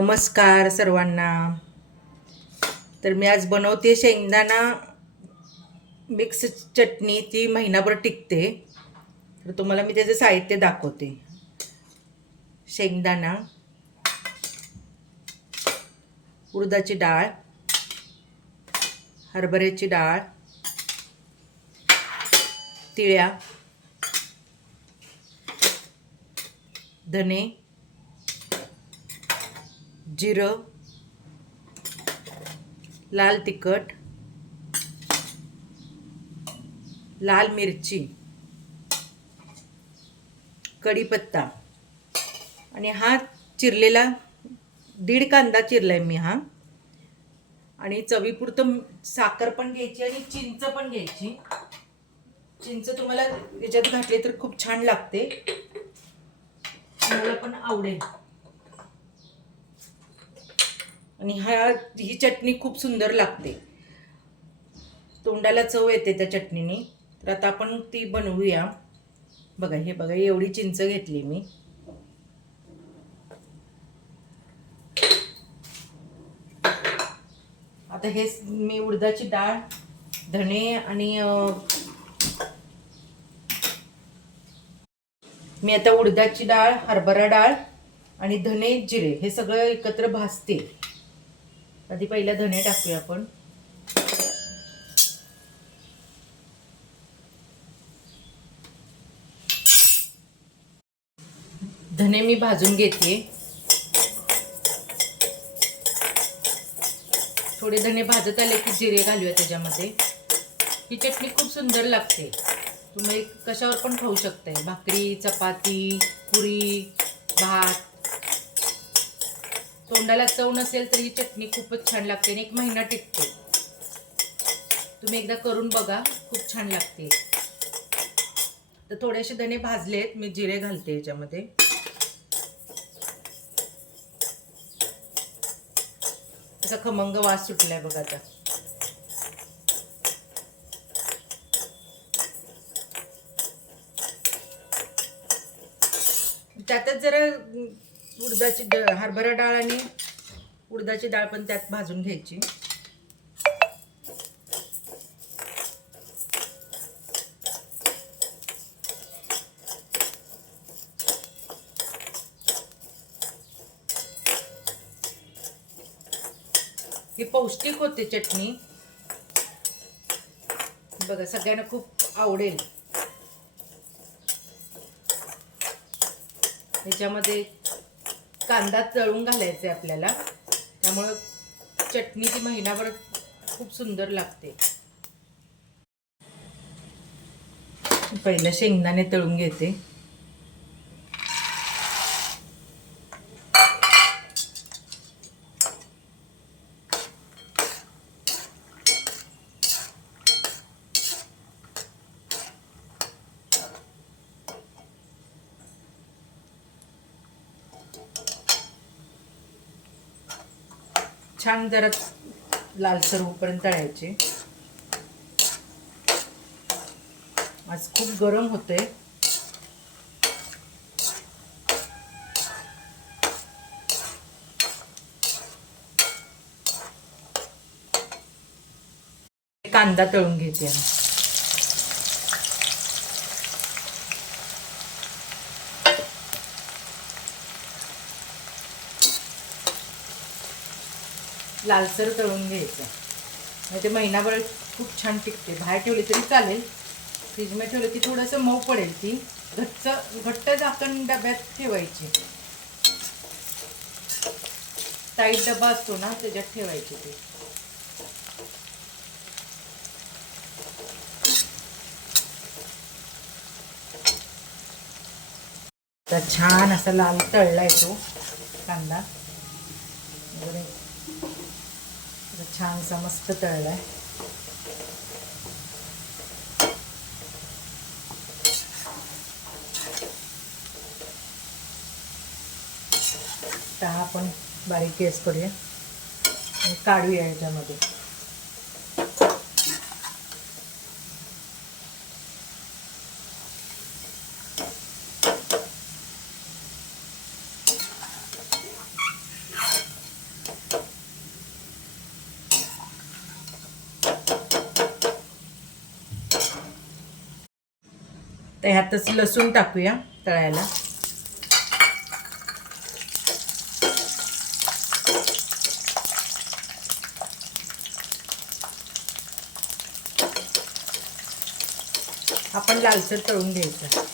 नमस्कार सर्वांना. तर मी आज बनवते शेंगदाणा मिक्स चटणी. ती महिनाभर टिकते. तर तुम्हाला मी त्याचे साहित्य दाखवते. शेंगदाणा, उडदाची डाळ, हरभऱ्याची डाळ, तिळ्या, धने, जिरं, लाल तिखट, लाल मिरची, कढीपत्ता आणि हा चिरलेला 1.5 कांदा चिरलाय मी हा. आणि चवीपुरतं साखर पण घ्यायची आणि चिंच पण घ्यायची. चिंच तुम्हाला याच्यात घातली तर खूप छान लागते, मला पण आवडेल. आणि ही चटणी खूप सुंदर लागते, तोंडाला चव येते त्या चटणीने. तर आता आपण ती बनवूया. बघा, हे बघा, एवढी चिंच घेतली मी. आता हे मी उडदाची डाळ, धणे आणि मी आता उडदाची डाळ, हरभरा डाळ आणि धने, जिरे हे सगळं एकत्र भाजते. आधी पहिला धने टाकूया आपण. धने मी भाजून घेते. थोडे धने भाजत आले की जिरे घालूया त्याच्यामध्ये. ही चटणी खूप सुंदर लागते. तुम्ही कशावर पण खाऊ शकताय, भाकरी, चपाती, पुरी, भात. तोंडाला चव नसेल तर ही चटणी खूपच छान लागते आणि 1 महिना टिकते. तुम्ही एकदा करून बघा, खूप छान लागते. तर थोडेसे धने भाजलेत, मी जिरे घालते याच्यामध्ये. असा खमंग वास सुटलाय बघा आता. त्यातच जरा उडदाची हरभरा डाळ आणि उडदाची डाळ पण त्यात भाजून घ्यायची. ही पौष्टिक होते चटणी, बघा, सगळ्यांना खूप आवडेल. त्याच्यामध्ये कांदा तळून घालायचा आहे आपल्याला, त्यामुळं चटणी ती महिनाभर खूप सुंदर लागते. पहिलं शेंगदाणे तळून घेते. छान जरा लालसर होईपर्यंत तळायचे. आज खूप गरम होते. कांदा तळून घेते. लालसर तळून घ्यायचं, म्हणजे महिनाभर खूप छान टिकते. बाहेर ठेवली तरी चालेल, फ्रीजमध्ये ठेवली की थोडंसं मऊ पडेल. ती घट्ट झाकण डब्यात ठेवायची. टाईट डबा असतो ना, त्याच्यात ठेवायची ती. तर छान असा लाल तळला येतो कांदा वगैरे, छानसा मस्त तळलाय. तर आपण बारीक गॅस करूया आणि काढूया याच्यामध्ये. तर ह्यातच लसूण टाकूया तळायला. आपण लालसर तळून घ्यायचं.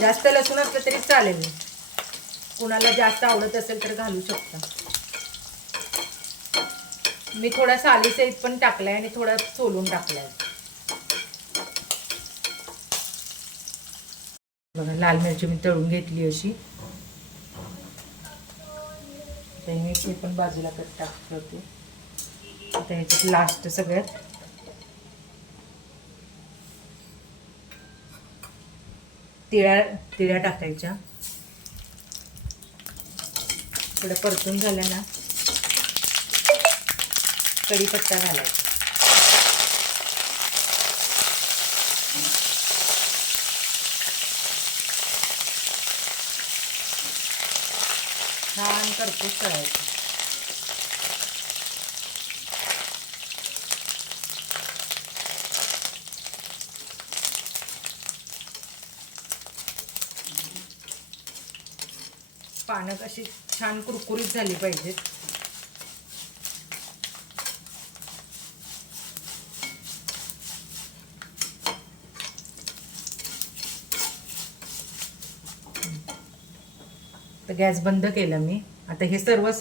जास्त लसूण असलं तरी चालेल, कुणाला जास्त आवडत असेल तर घालू शकता. मी थोडा सालीसहित पण टाकलाय आणि थोडा सोलून टाकलाय. बघा लाल मिरची मी तळून घेतली अशी. मी पण बाजूला कट टाकते. आता ह्याच्यात लास्ट सगळ्यात तिळ्या टाकायच्या. थोडं परतून झालं ना कढीपत्ता घालायचा. छान करपूस करायचं. पानं कशी छान कुरकुरीत झाली पाहिजेत. तर गॅस बंद केला मी. आता हे सगळं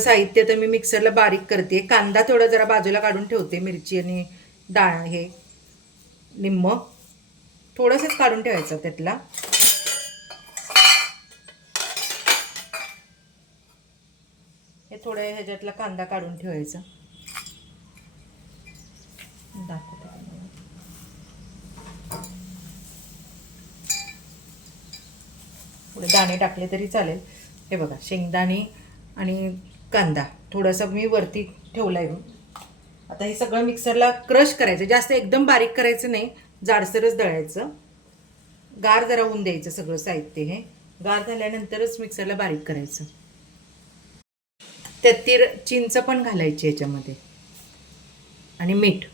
साहित्य तर मी मिक्सरला बारीक करते. कांदा थोडा जरा बाजूला काढून ठेवते. मिरची आणि डाळ हे निम्म थोडंसंच काढून ठेवायचं त्यातला. हे थोडं ह्याच्यातला कांदा काढून ठेवायचा. थोडे दाणे टाकले तरी चालेल. हे बघा शेंगदाणे आणि कांदा थोडासा मी वरती ठेवलाय. आता हे सगळं मिक्सरला क्रश करायचं. जास्त एकदम बारीक करायचं नाही, जाडसरच दळायचं. गार जरा होऊन द्यायचं सगळं साहित्य. हे गार झाल्यानंतरच मिक्सरला बारीक करायचं. त्यात चिंच पण घालायची याच्यामध्ये आणि मीठ.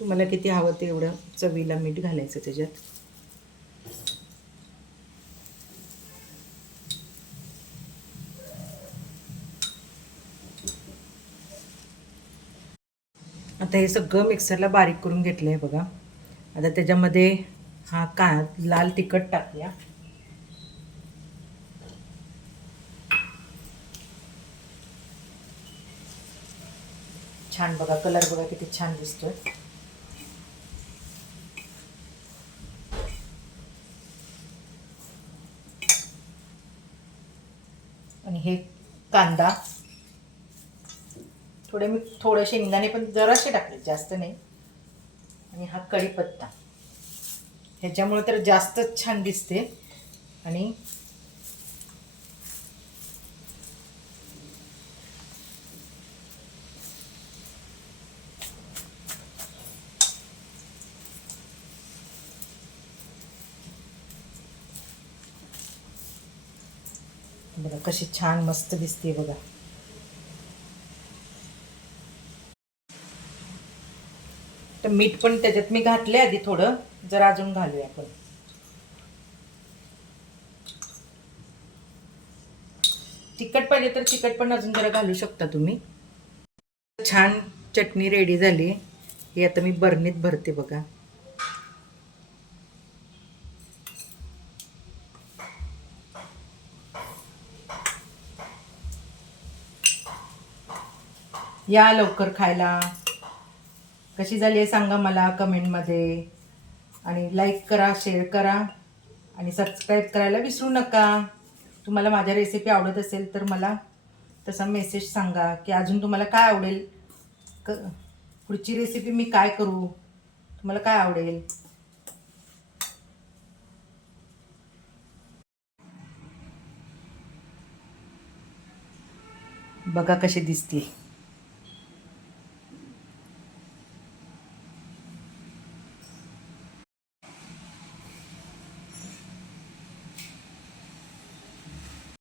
तुम्हाला किती हवं तेवढं चवीला मीठ घालायचं त्याच्यात. आता हे सगळं मिक्सरला बारीक करून घेतलं आहे बघा. आता त्याच्यामध्ये हा लाल तिखट टाकूया. छान बघा कलर बघा किती छान दिसतोय. आणि हे कांदा थोडे शेंगदाणे पण जराशे टाकले, जास्त नाही. आणि हा कढीपत्ता, ह्याच्यामुळे तर जास्तच छान दिसते. आणि बघा कशी छान मस्त दिसते बघा. तर मीठ पण त्याच्यात मी घातले आधी थोडं, जरा अजून घालूया आपण. तिखट पाहिजे तर तिखट पण अजून जरा घालू शकता तुम्ही. छान चटणी रेडी झाली. हे आता मी बरणीत भरते बघा. या लवकर खायला. कशी झाली आहे सांगा मला कमेंटमध्ये. आणि लाईक करा, शेअर करा आणि सबस्क्राईब करायला विसरू नका. तुम्हाला माझ्या रेसिपी आवडत असेल तर मला तसा मेसेज सांगा की अजून तुम्हाला काय आवडेल, पुढची रेसिपी मी काय करू, तुम्हाला काय आवडेल. बघा कशी दिसते.